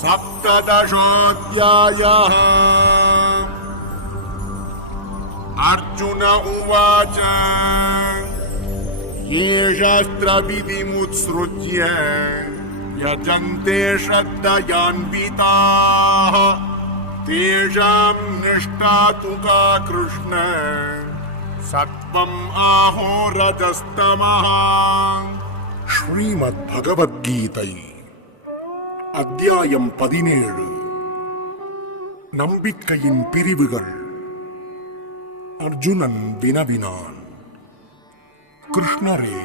सप्तदशोऽध्यायः। अर्जुन उवाच, ये शस्त्रविधिमुत्सृज्य यजन्ते श्रद्धयान्विताः। तेषां निष्ठा तु का कृष्ण, सत्त्वम् आहो रजस्तमः। அத்தியாயம் பதினேழு. நம்பிக்கையின் பிரிவுகள். அர்ஜுனன் வினவினான். கிருஷ்ணரே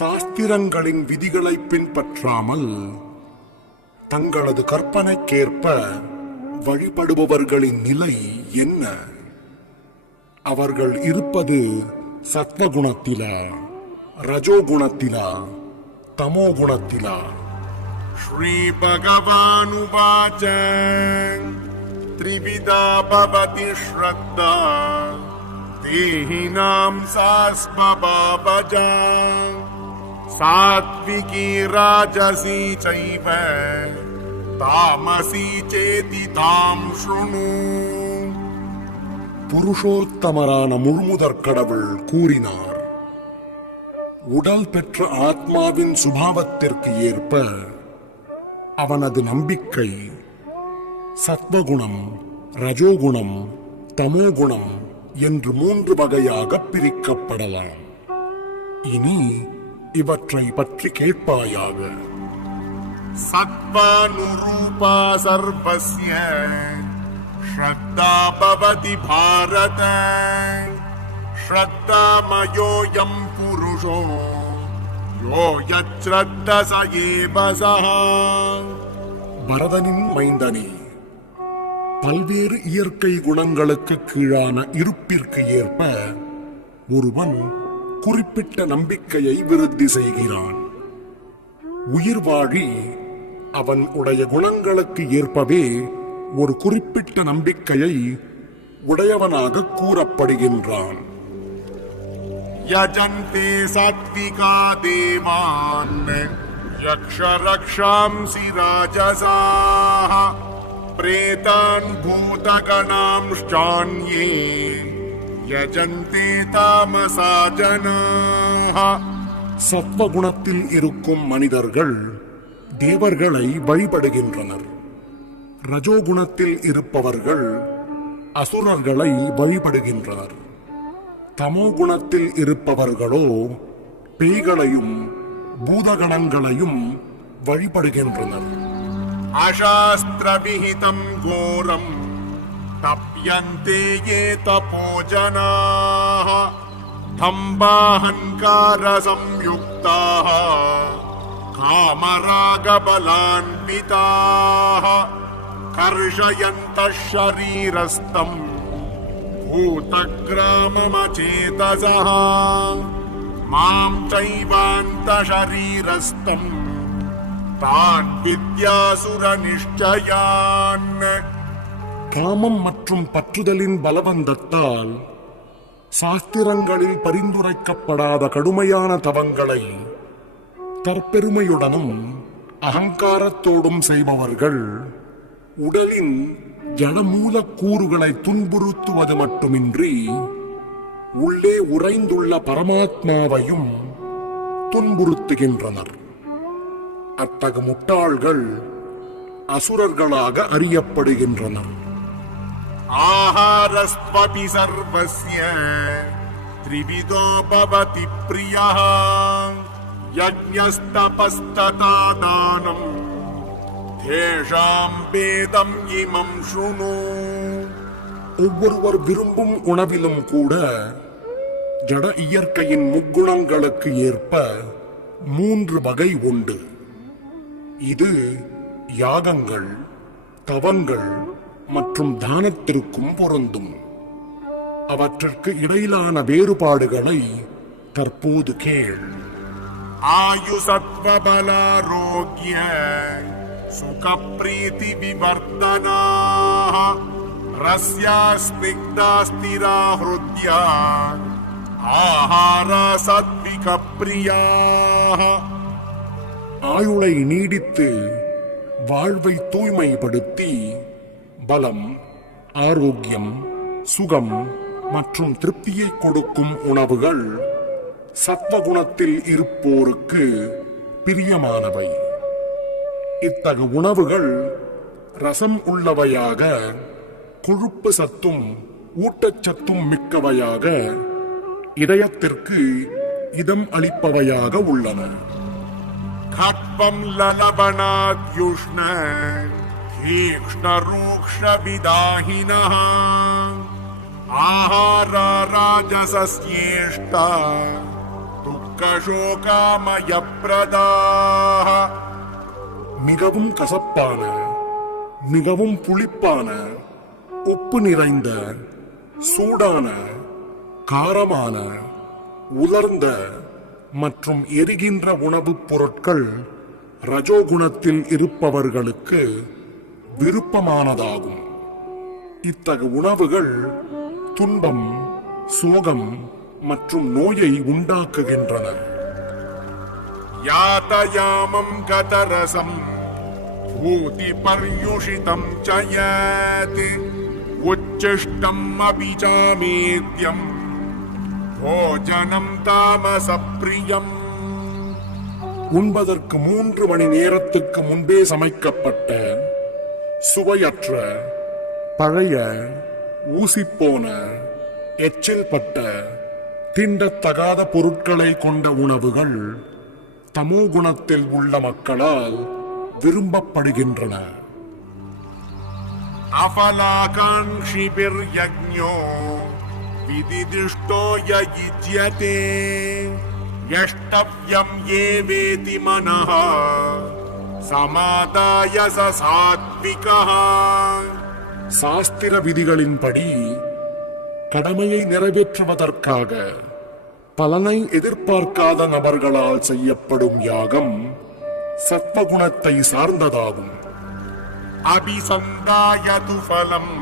சாஸ்திரங்களின் விதிகளை பின்பற்றாமல் தங்களது கற்பனைக்கேற்ப வழிபடுபவர்களின் நிலை என்ன? அவர்கள் இருப்பது சத்வகுணத்திலா ரஜோகுணத்திலா தமோகுணத்திலா? श्रीभगवानुवाच त्रिविधा भवति श्रद्धा देहिनां सा स्वभावजा सात्विकी राजसी चैव तामसी चेति तां शृणु புருஷோத்தமரான முழுமுதற் கடவுள் கூறினார் உடல் பெற்ற ஆத்மாவின் சுபாவத்திற்கு ஏற்ப அவனது நம்பிக்கை. சத்வகுணம் ரஜோகுணம் தமோகுணம் என்று மூன்று வகையாக பிரிக்கப்படலாம். இனி இவற்றை பற்றி கேட்பாயாக. சத்வானுரூபா சர்வசிய ஸ்ரத்தா பவதி பாரத. ஸ்ரத்தாமயோயம் புருஷோ. யோ யச்ரத்த ச பரதனின் மைந்தனே பல்வேறு இயற்கை குணங்களுக்கு கீழான இருப்பிற்கு ஏற்ப ஒருவன் குறிப்பிட்ட நம்பிக்கையை விருத்தி செய்கிறான். உயிர் வாழி அவன் உடைய குணங்களுக்கு ஏற்பவே ஒரு குறிப்பிட்ட நம்பிக்கையை உடையவனாக கூறப்படுகின்றான். यजन्ते सात्विका देवान् यक्षरक्षांसि राजसाः प्रेतान् भूतगणांश्चान्ये यजन्ते तामसा जनाः சத்வகுணத்தில் இருக்கும் மனிதர்கள் தேவர்களை வழிபடுகின்றனர் ரஜோகுணத்தில் இருப்பவர்கள் அசுரர்களை வழிபடுகின்றனர் தமோ குணத்தில் இருப்பவர்களோ பேய்களையும் பூதகணங்களையும் வழிபடுகின்றனர். அசாஸ்திரவிகிதம் கோரம் தப்யந்தே ஏ தபோஜனாக தம்பாஹங்கார சம்யுக்தாக காமராகபலான்விதாக கர்ஷயந்த ஷரீரஸ்தம் भूतग्राममचेतसः मां चैवान्तशरीरस्थम् तान् विद्यासुरनिश्चयान् காமம் மற்றும் பற்றுதலின் பலவந்தத்தால் சாஸ்திரங்களில் பரிந்துரைக்கப்படாத கடுமையான தவங்களை தற்பெருமையுடனும் அகங்காரத்தோடும் செய்பவர்கள் உடலின் ஜடமூலக்கூறுகளை துன்புறுத்துவது மட்டுமின்றி உள்ளே உறைந்துள்ள பரமாத்மாவையும் துன்புறுத்துகின்றனர். அத்தகு முட்டாள்கள் அசுரர்களாக அறியப்படுகின்றனர். ஆஹாரஸ்வபி சர்வஸ்ய த்ரிவிதோ பவதி பிரியः யஜ்ஞஸ்தபஸ்ததா தேஷாம் பேதம் இமம் சுணு ஒவ்வொருவர் விரும்பும் உணவிலும் கூட ஜட இயற்கையின் முக்குணங்களுக்கு ஏற்ப மூன்று வகை உண்டு. இது யாகங்கள் தவங்கள் மற்றும் தானத்திற்கும் பொருந்தும். அவற்றிற்கு இடையிலான வேறுபாடுகளை தற்போது கேள். ஆயு சத்வபலாரோக்கிய சுகப்பிரீதி விவர்த்தனாः ரஸ்யா ஸ்னிக்தா ஸ்திரா ஹிருத்யா ஆஹார சத்விக பிரியாக ஆயுளை நீடித்து வாழ்வை தூய்மைப்படுத்தி பலம் ஆரோக்கியம் சுகம் மற்றும் திருப்தியை கொடுக்கும் உணவுகள் சத்வகுணத்தில் இருப்போருக்கு பிரியமானவை. இத்தகு உணவுகள் ரசம் உள்ளவையாக கொழுப்பு சத்தும் ஊட்டச்சத்தும் மிக்கவையாக இதயத்திற்கு இதம் அளிப்பவையாக உள்ளன खट्वं ललवणाद्युष्ण तीक्ष्णरूक्षविदाहिनः आहारा राजसस्येष्टा दुःखशोकामयप्रदाः மிகவும் கசப்பான மிகவும் புளிப்பான உப்பு நிறைந்த சூடான காரமான உலர்ந்த மற்றும் எரிகின்ற உணவுப் பொருட்கள் ரஜோகுணத்தில் இருப்பவர்களுக்கு விருப்பமானதாகும். இத்தகு உணவுகள் துன்பம் சோகம் மற்றும் நோயை உண்டாக்குகின்றன. यातयामं गतरसं भूतिपर्युषितं च यत् उच्छिष्टम् अपि चामेद्यम् भोजनं तामसप्रियम् உண்பதற்கு மூன்று மணி நேரத்துக்கு முன்பே சமைக்கப்பட்ட சுவையற்ற பழைய ஊசிப்போன எச்சில் பட்ட திண்டத்தகாத பொருட்களை கொண்ட உணவுகள் தமோ குணத்தில் உள்ள மக்களால் விரும்பப்படுகின்றன. அபலாகாங்ஷிபிர்யஜோ விதிதிஷ்டோ யயிஜ்யதே யஷ்டவ்யம் ஏ வேதி மனः சமாதாய சாத்விகா சாஸ்திர விதிகளின்படி கடமையை நிறைவேற்றுவதற்காக பலனை எதிர்பார்க்காத நபர்களால் செய்யப்படும் யாகம் சத்வகுணத்தை சார்ந்ததாகும். அபிசந்தாயது ஃபலம்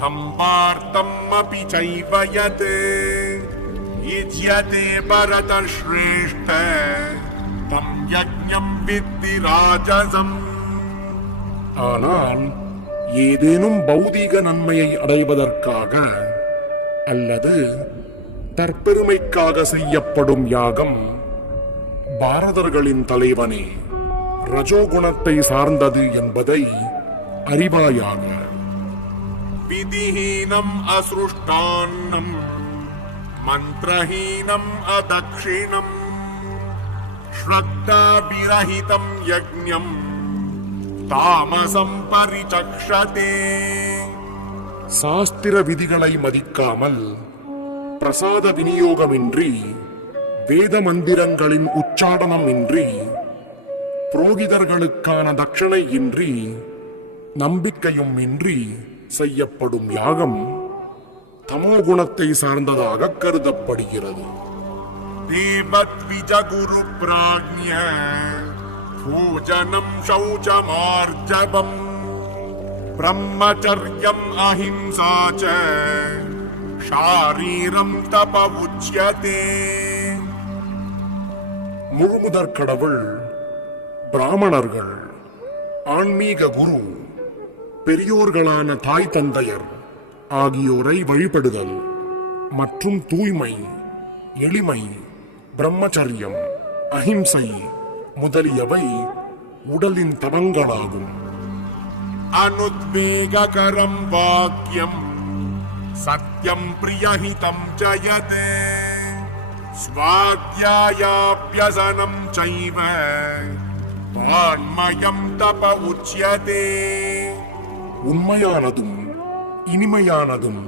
தம்பார்த்தம் அபி சைவ யத் யுஜ்யதே பரத ஸ்ரேஷ்ட தம் யஜ்ஞம் வித்தி ராஜசம். ஆனால் ஏதேனும் பௌதீக நன்மையை அடைவதற்காக அல்லது தற்பெருமைக்காக செய்யப்படும் யாகம் பாரதர்களின் தலைவனே ரஜோகுணத்தை சார்ந்தது என்பதை அறிவாயாக. விதிஹீனம் அசுஷ்டான்னம் மந்திரஹீனம் அதக்ஷிணம் ஸ்ரத்தாபிரஹிதம் யஜ்ஞம் தாமசம் பரிச்சக்ஷதே. சாஸ்திர விதிகளை மதிக்காமல் பிரசாத விநியோகமின்றி வேத மந்திரங்களின் உச்சாடனம் இன்றி புரோகிதர்களுக்கான தட்சணை இன்றி நம்பிக்கையும் இன்றி செய்யப்படும் யாகம் தமோ குணத்தை சார்ந்ததாக கருதப்படுகிறது. தேவத்விஜ குரு பிராஜ்ய பூஜனம் சௌச்சமார்ஜவம். பிரம்மச்சரியம் அஹிம்சா ச ஷாரீரம் தப உச்சியதே முழுமுதற் கடவுள் பிராமணர்கள் ஆன்மீக குரு பெரியோர்களான தாய் தந்தையர் ஆகியோரை வழிபடுதல் மற்றும் தூய்மை எளிமை பிரம்மச்சரியம் அஹிம்சை முதலியவை உடலின் தவங்களாகும். அனுத்வேகரம் வாக்கியம். சத் सत्यं प्रियहितं च यत् स्वाध्यायाभ्यसनं चैव वाङ्मयं तप उच्यते உண்மையானதும் இனிமையானதும்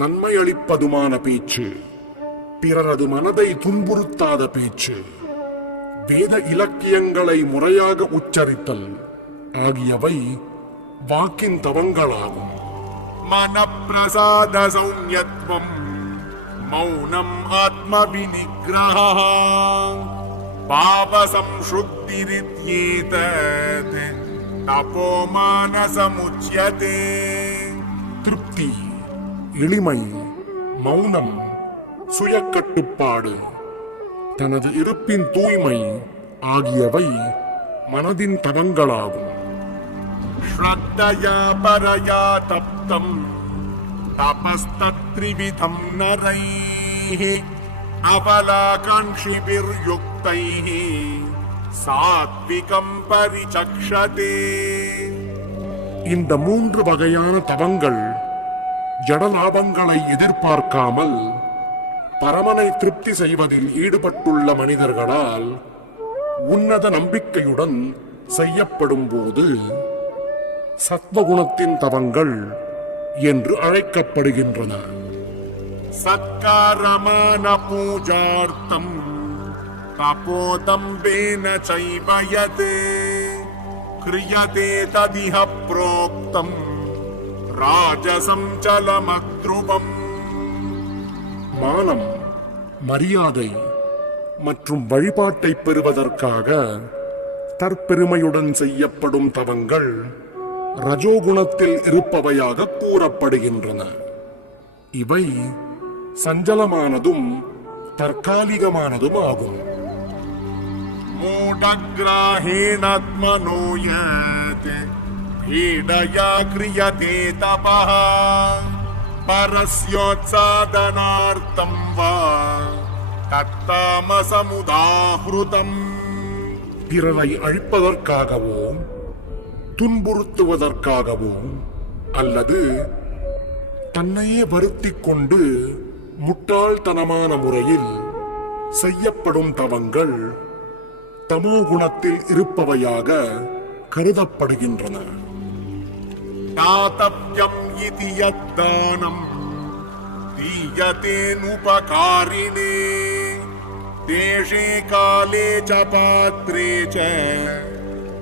நன்மையளிப்பதுமான பேச்சு பிறரது மனதை துன்புறுத்தாத பேச்சு வேத இலக்கியங்களை முறையாக உச்சரித்தல் ஆகியவை வாக்கின் தவங்களாகும் மனப்பிரசாத சௌன்யத்வம் மௌனம் ஆத்ம விநிகிரக பாவ சம்சுத்திரித்யேதத் தபோ மானசமுச்யதே திருப்தி எளிமை மௌனம் சுயக்கட்டுப்பாடு। தனது இருப்பின் தூய்மை ஆகியவை மனதின் தவங்களாகும் श्रद्धया परया तप्तम् तपस्तत्त्रिविधम् नरैः अबलाकाङ्क्षिभिर्युक्तैः सात्विकम् परिचक्षते இந்த மூன்று வகையான தவங்கள் ஜடலாபங்களை எதிர்பார்க்காமல் பரமனை திருப்தி செய்வதில் ஈடுபட்டுள்ள மனிதர்களால் உன்னத நம்பிக்கையுடன் செய்யப்படும் போது சத்வகுணத்தின் தவங்கள் என்று அழைக்கப்படுகின்றன. சத்காரமான பூஜார்த்தம் தபோதம்பேன சைவயத் கிரியதே ததிஹ புரோக்தம் ராஜசம் சலமத்ருவம் மானம் மரியாதை மற்றும் வழிபாட்டை பெறுவதற்காக தற்பெருமையுடன் செய்யப்படும் தவங்கள் ரஜோகுணத்தில் இருப்பவையாக கூறப்படுகின்றன. இவை சஞ்சலமானதும் தற்காலிகமானதும் ஆகும் மூடகிராஹேணாத்மனோ பீடயா கிரியதே தபः பரஸ்யோத்சாதனார்த்தம் வா தத்தாமசமுதாஹ்ருதம். பிறரை அழிப்பதற்காகவோ துன்புறுத்துவதற்காகவும் அல்லது தன்னையே வருத்தி கொண்டு முட்டாள்தனமான முறையில் செய்யப்படும் தவங்கள் தமோ குணத்தில் இருப்பவையாக கருதப்படுகின்றன. தாத்தப்யம் இதி யத்தானம். தீயதேனுபகாரிணே தேஷே காலே ச பாத்ரே ச.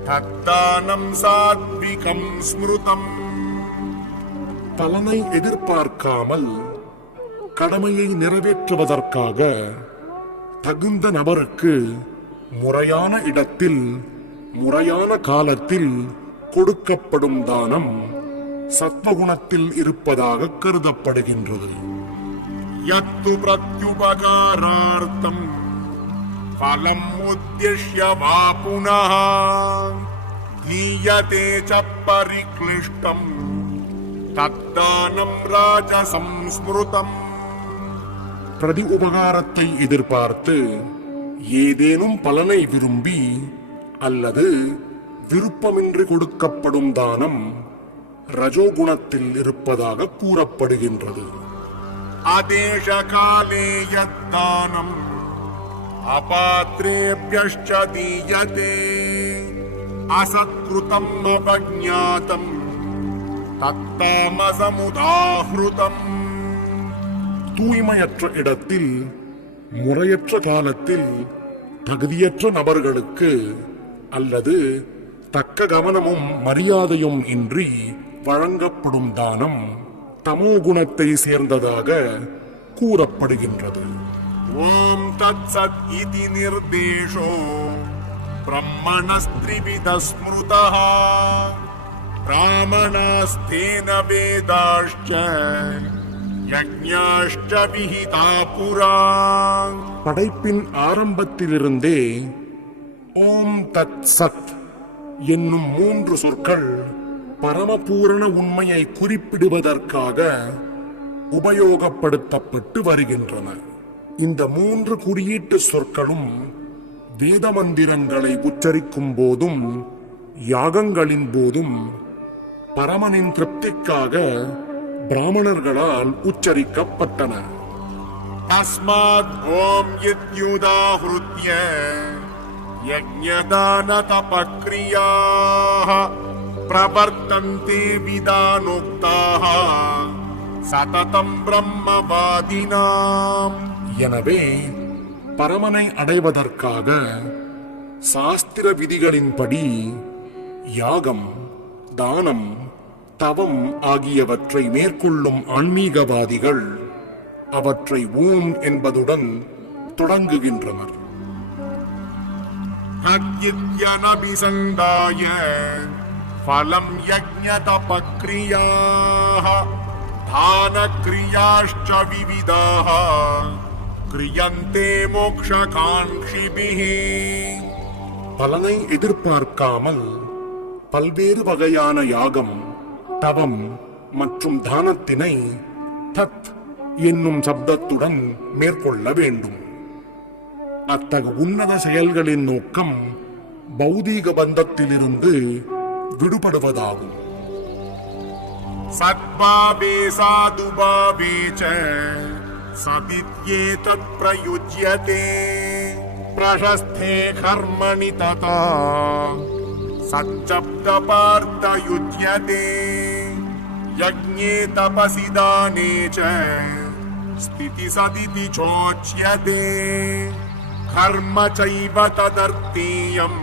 தத்தானம் சாத்விகம் ஸ்மிருதம். பலனை எதிர்பார்க்காமல் கடமையை நிறைவேற்றுவதற்காக தகுந்த நபருக்கு முறையான இடத்தில் முறையான காலத்தில் கொடுக்கப்படும் தானம் சத்வகுணத்தில் இருப்பதாக கருதப்படுகின்றது. யத்து பிரத்யுபகாரார்த்தம். फलम् उद्दिश्य वा पुनः दीयते च परिक्लिष्टम् தத்தானம் ராஜசம்ஸ்மிருதம் பிரதி உபகாரத்தை எதிர்பார்த்து ஏதேனும் பலனை விரும்பி அல்லது விருப்பமின்றி கொடுக்கப்படும் தானம் ரஜோகுணத்தில் இருப்பதாக கூறப்படுகின்றது அதேஷ காலே யத்தானம் अपात्रेभ्यश्च दीयते असत्कृतम् अपज्ञातम् தத்தாமசமுதாஹ்ருதம் தூய்மையற்ற இடத்தில் முறையற்ற காலத்தில் தகுதியற்ற நபர்களுக்கு அல்லது தக்க கவனமும் மரியாதையும் இன்றி வழங்கப்படும் தானம் தமோ குணத்தை சேர்ந்ததாக கூறப்படுகின்றது ஓம் தத் சத் இது நிர்தேஷோ. ब्रह्मणस्त्रिविधस्मृतः ब्राह्मणास्तेन वेदाश्च யஜ்ஞாஷ்ட விஹிதா புரா. படைப்பின் ஆரம்பத்திலிருந்தே ஓம் தத் சத் என்னும் மூன்று சொற்கள் பரமபூரண உண்மையை குறிப்பிடுவதற்காக உபயோகப்படுத்தப்பட்டு வருகின்றன. இந்த மூன்று குறியீட்டு சொற்களும் வேத மந்திரங்களை உச்சரிக்கும் போதும் யாகங்களின் போதும் பரமனின் திருப்திக்காக பிராமணர்களால் உச்சரிக்கப்பட்டன. தஸ்மாத் ஓம் இத்யுதாஹ்ருத்ய யஜ்ஞதான தபக்ரியாः பிரவர்த்தந்தே விதானோக்தாக சததம் பிரம்மவாதினாம். எனவே பரமனை அடைவதற்காக சாஸ்திர விதிகளின்படி யாகம் தானம் தவம் ஆகியவற்றை மேற்கொள்ளும் ஆன்மீகவாதிகள் அவற்றை ஊம் என்பதுடன் தொடங்குகின்றனர். பிரத்யுத்யனபிசந்தாய ஃபலம் யஜ்ஞதபக்ரியாக தானக்ரியாஷ்ச விவிதாக கிரியந்தே மோக்ஷ காங்கிபிகி பலனை எதிர்பார்க்காமல் பல்வேறு வகையான யாகம் தவம் மற்றும் தானத்தினை தத் என்னும் சப்தத்துடன் மேற்கொள்ள வேண்டும். அத்தகு உன்னத செயல்களின் நோக்கம் பௌதீக பந்தத்திலிருந்து விடுபடுவதாகும். சத்பாவே சாதுபாவே ச சதித்யேதத் பிரயுஜ்யதே பிரசஸ்தே கர்மணி ததா सच्चब्दपार्थयुज्यते यज्ञे तपसि दाने च स्थितिसदिति चोच्यते कर्म चैव तदर्थीयम्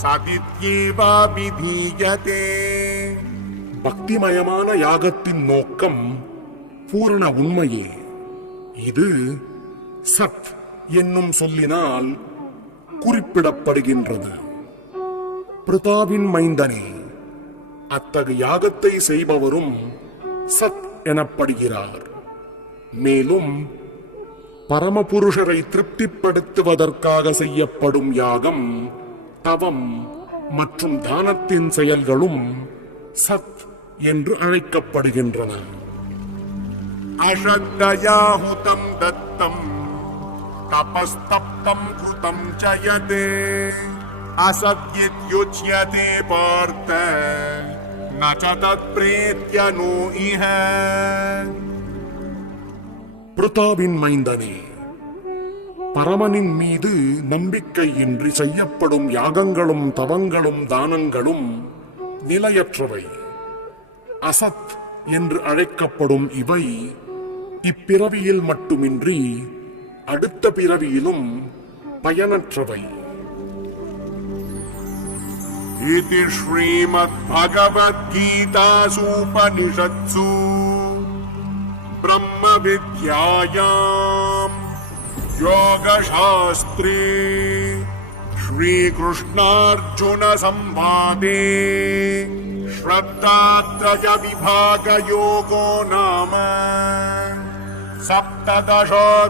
சதித்யேவாபிதீயதே பக்திமயமான யாகத்தின் நோக்கம் பூரண உண்மையே இது சத் என்னும் சொல்லினால் குறிப்பிடப்படுகின்றது. பிரதாவின் மைந்தனே அத்தகு யாகத்தை செய்பவரும் சத் எனப்படுகிறார். மேலும் பரமபுருஷரை திருப்திப்படுத்துவதற்காக செய்யப்படும் யாகம் தவம் மற்றும் தானத்தின் செயல்களும் சத் என்று அழைக்கப்படுகின்றன. அஷத்தயாஹுதம் தத்தம் தபஸ்தப்தம் கிருதம் ஜயதே असत्यत्युच्यते पार्थ न च तत्प्रेत्य नो इह பிரதாபின் மைந்தனே பரமனின் மீது நம்பிக்கையின்றி செய்யப்படும் யாகங்களும் தவங்களும் தானங்களும் நிலையற்றவை அசத் என்று அழைக்கப்படும் இவை இப்பிறவியில் மட்டுமின்றி அடுத்த பிறவியிலும் பயனற்றவை इति श्रीमद्भगवद्गीतासूपनिषत्सु ब्रह्मविद्यायाम् योगशास्त्रे श्रीकृष्णार्जुनसंवादे श्रद्धात्रयविभागयोगो नाम सप्तदशोऽध्यायः